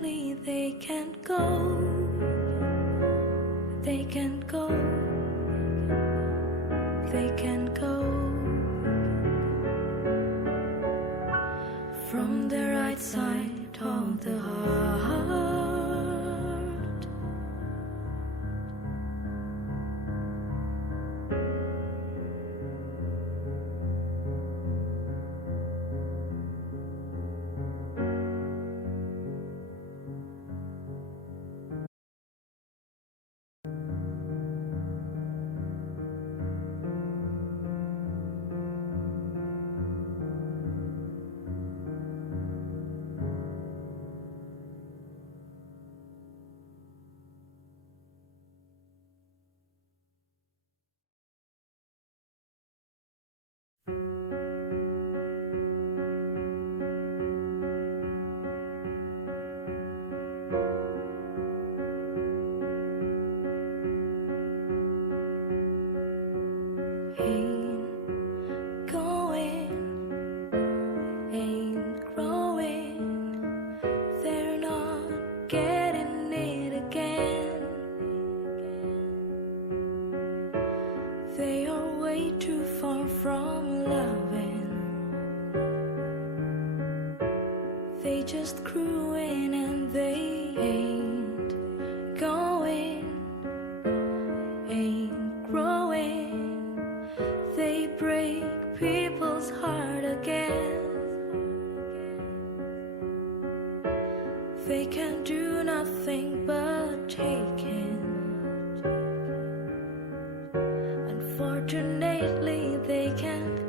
Unfortunately, they can't go. They can't go. They can't go from the right side of the heart. They just grew in and they ain't going, ain't growing. They break people's heart again. They can do nothing but take in. Unfortunately, they can't